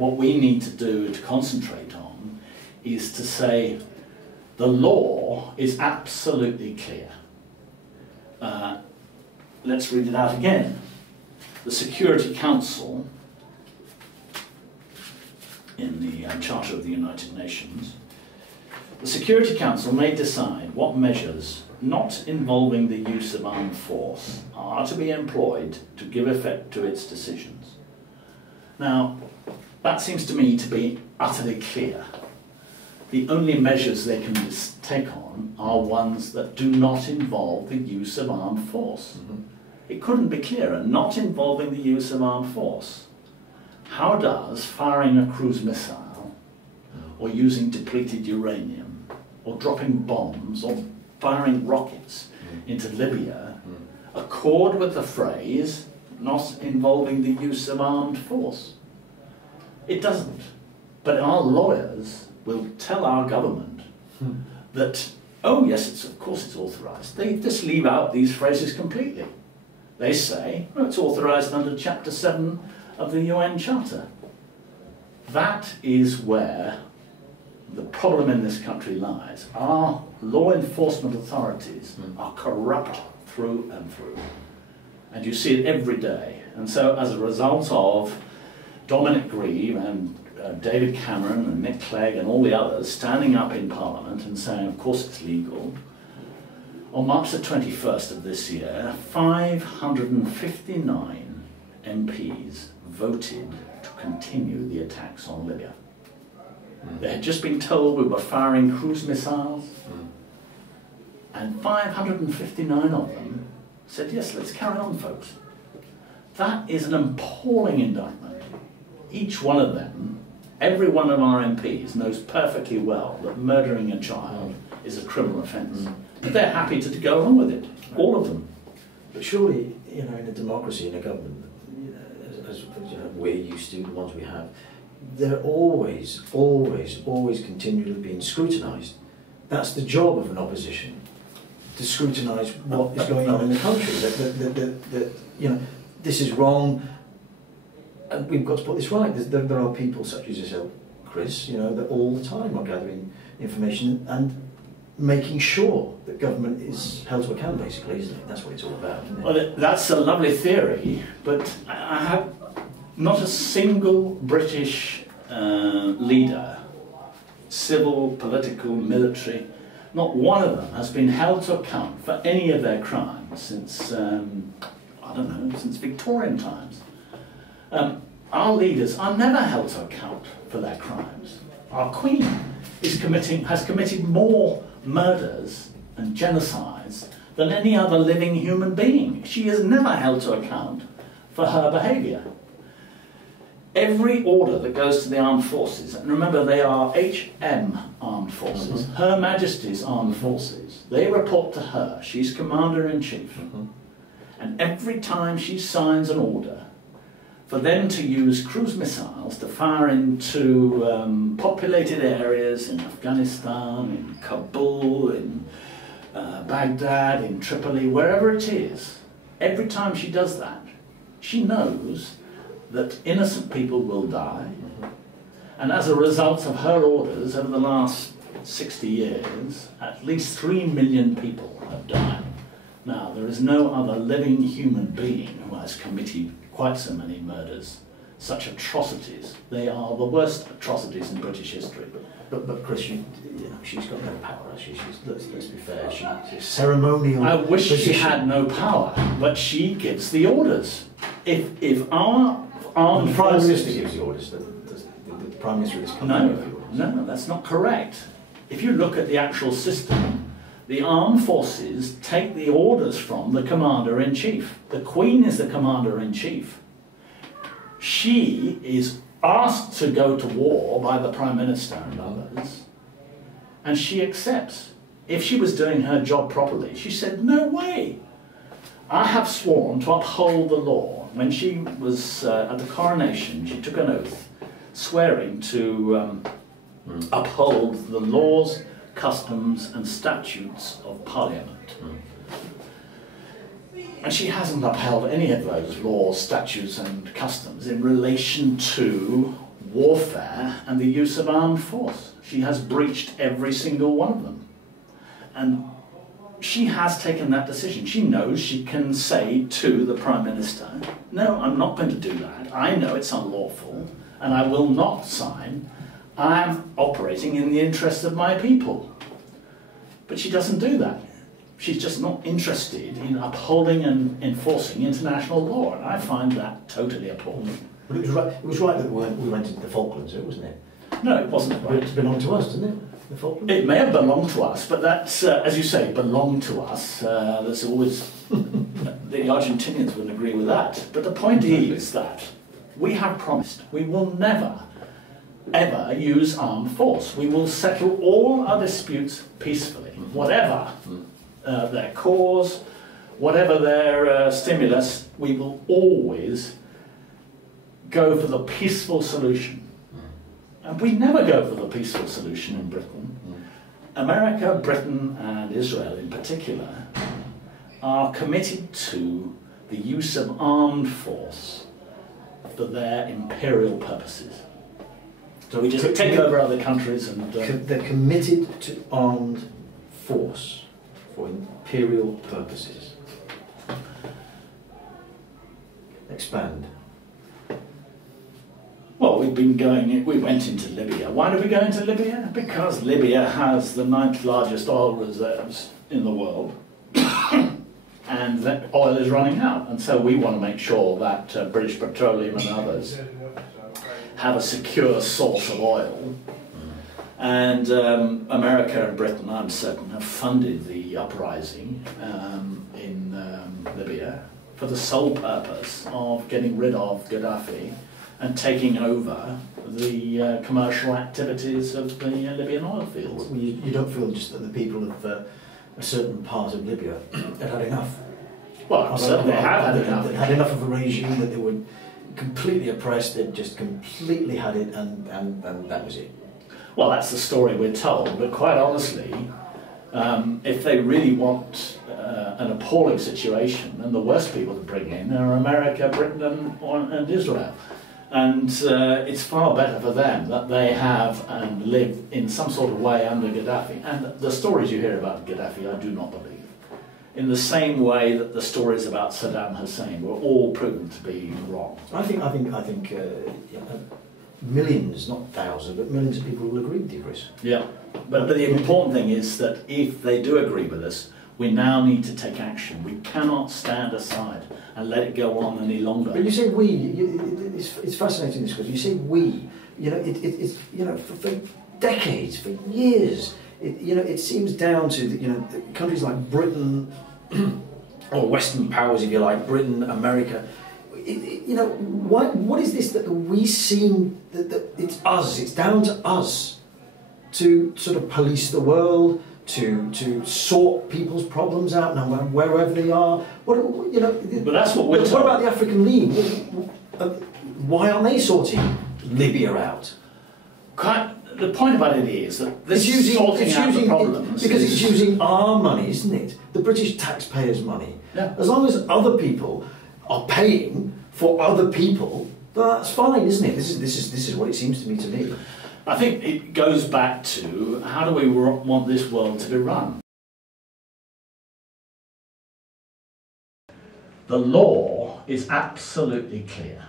what we need to do to concentrate on is to say the law is absolutely clear. Let's read it out again. The Security Council, in the Charter of the United Nations, the Security Council may decide what measures not involving the use of armed force are to be employed to give effect to its decisions. Now, that seems to me to be utterly clear. The only measures they can take on are ones that do not involve the use of armed force. Mm-hmm. It couldn't be clearer, not involving the use of armed force. How does firing a cruise missile, or using depleted uranium, or dropping bombs, or firing rockets into Libya accord with the phrase, not involving the use of armed force? It doesn't. But our lawyers will tell our government that, oh yes, of course it's authorised. They just leave out these phrases completely. They say, oh, it's authorised under Chapter 7 of the UN Charter. That is where the problem in this country lies. Our law enforcement authorities are corrupt through and through. And you see it every day. And so as a result of Dominic Grieve and David Cameron and Nick Clegg and all the others standing up in Parliament and saying, of course it's legal, on March the 21st of this year, 559 MPs voted to continue the attacks on Libya. They had just been told we were firing cruise missiles, and 559 of them said, yes, let's carry on, folks. That is an appalling indictment. Each one of them, every one of our MPs knows perfectly well that murdering a child is a criminal offence. But they're happy to go along with it, all of them. But surely, in a democracy, in a government, as we're used to, the ones we have, they're always continually being scrutinised. That's the job of an opposition, to scrutinise what is going on in the country. That this is wrong, and we've got to put this right. There are people such as yourself, Chris, that all the time are gathering information and making sure that government is held to account, basically, isn't it? That's what it's all about, isn't it? Well, that's a lovely theory, but I have not a single British leader, civil, political, military, not one of them has been held to account for any of their crimes since, since Victorian times. Our leaders are never held to account for their crimes. Our Queen has committed more murders and genocides than any other living human being. She is never held to account for her behaviour. Every order that goes to the armed forces, and remember they are HM armed forces, Her Majesty's armed forces, they report to her. She's Commander-in-Chief. And every time she signs an order for them to use cruise missiles to fire into populated areas in Afghanistan, in Kabul, in Baghdad, in Tripoli, wherever it is, every time she does that, she knows that innocent people will die. And as a result of her orders over the last 60 years, at least 3 million people have died. Now, there is no other living human being who has committed quite so many murders, such atrocities. They are the worst atrocities in British history. But Chris, she's got no power. Let's be fair. She's ceremonial. I wish she had no power, but she gives the orders. If our armed the Prime forces... Minister gives the orders. The Prime Minister of this country gives the orders. No, that's not correct. If you look at the actual system, the armed forces take the orders from the Commander-in-Chief. The Queen is the Commander-in-Chief. She is asked to go to war by the Prime Minister and others, and she accepts. If she was doing her job properly, she said, no way. I have sworn to uphold the law. When she was at the coronation, she took an oath, swearing to uphold the laws, customs and statutes of Parliament. And she hasn't upheld any of those laws, statutes and customs in relation to warfare and the use of armed force. She has breached every single one of them. And she has taken that decision. She knows she can say to the Prime Minister, no, I'm not going to do that. I know it's unlawful and I will not sign. I am operating in the interests of my people. But she doesn't do that. She's just not interested in upholding and enforcing international law, and I find that totally appalling. But it was right that we went into the Falklands, wasn't it? No, it wasn't right. It belonged to us, didn't it? The Falklands? It may have belonged to us, but that's, as you say, belonged to us. There's always... the Argentinians wouldn't agree with that. But the point is that we have promised we will never, ever use armed force. We will settle all our disputes peacefully, whatever their cause, whatever their stimulus, we will always go for the peaceful solution. And we never go for the peaceful solution in Britain. America, Britain and Israel in particular are committed to the use of armed force for their imperial purposes. So we just take over other countries and... They're committed to armed force for imperial purposes. Expand. Well, we went into Libya. Why did we go into Libya? Because Libya has the 9th largest oil reserves in the world. And that oil is running out. And so we want to make sure that British Petroleum and others have a secure source of oil. And America and Britain, I'm certain, have funded the uprising in Libya for the sole purpose of getting rid of Gaddafi and taking over the commercial activities of the Libyan oil fields. Well, you don't feel just that the people of a certain part of Libya had enough? Well, I'm certain they have had enough. They'd had enough of a regime that they were completely oppressed, they'd just completely had it, and that was it. Well, that's the story we're told, but quite honestly, if they really want an appalling situation, then the worst people to bring in are America, Britain and Israel. And it's far better for them that they have and live in some sort of way under Gaddafi. And the stories you hear about Gaddafi, I do not believe. In the same way that the stories about Saddam Hussein were all proven to be wrong. I think millions, not thousands, but millions of people will agree with you, Chris. Yeah, but the important thing is that if they do agree with us, we now need to take action. We cannot stand aside and let it go on any longer. But you say we. It's fascinating, this, because you say we. It's for decades, for years. It seems down to countries like Britain or Western powers, if you like, Britain, America. What is this that we seem that it's us? It's down to us to sort of police the world, to sort people's problems out, now wherever they are. But that's what we're told. What about the African League? Why aren't they sorting Libya out? The point about it is that this sorting out the problems because it's using our money, isn't it? The British taxpayers' money. Yeah. As long as other people are paying for other people, that's fine, isn't it? This is what it seems to me. I think it goes back to how do we want this world to be run? The law is absolutely clear.